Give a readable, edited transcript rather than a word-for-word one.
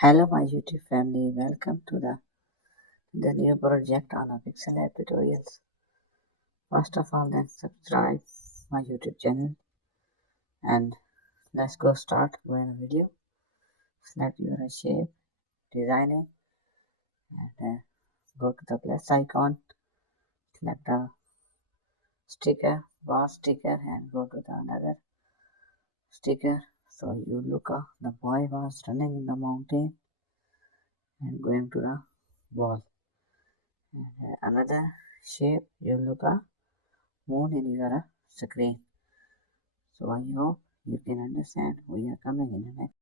Hello my YouTube family, welcome to the new project on our PixelArt tutorials. First of all, then subscribe my YouTube channel and let's go start going the video. Select your shape, design it, and go to the plus icon. Select the sticker, bar sticker, and go to the another sticker. So you look up the boy was running in the mountain and going to the wall. And another shape you look up moon in your screen. So I hope you can understand we are coming in the next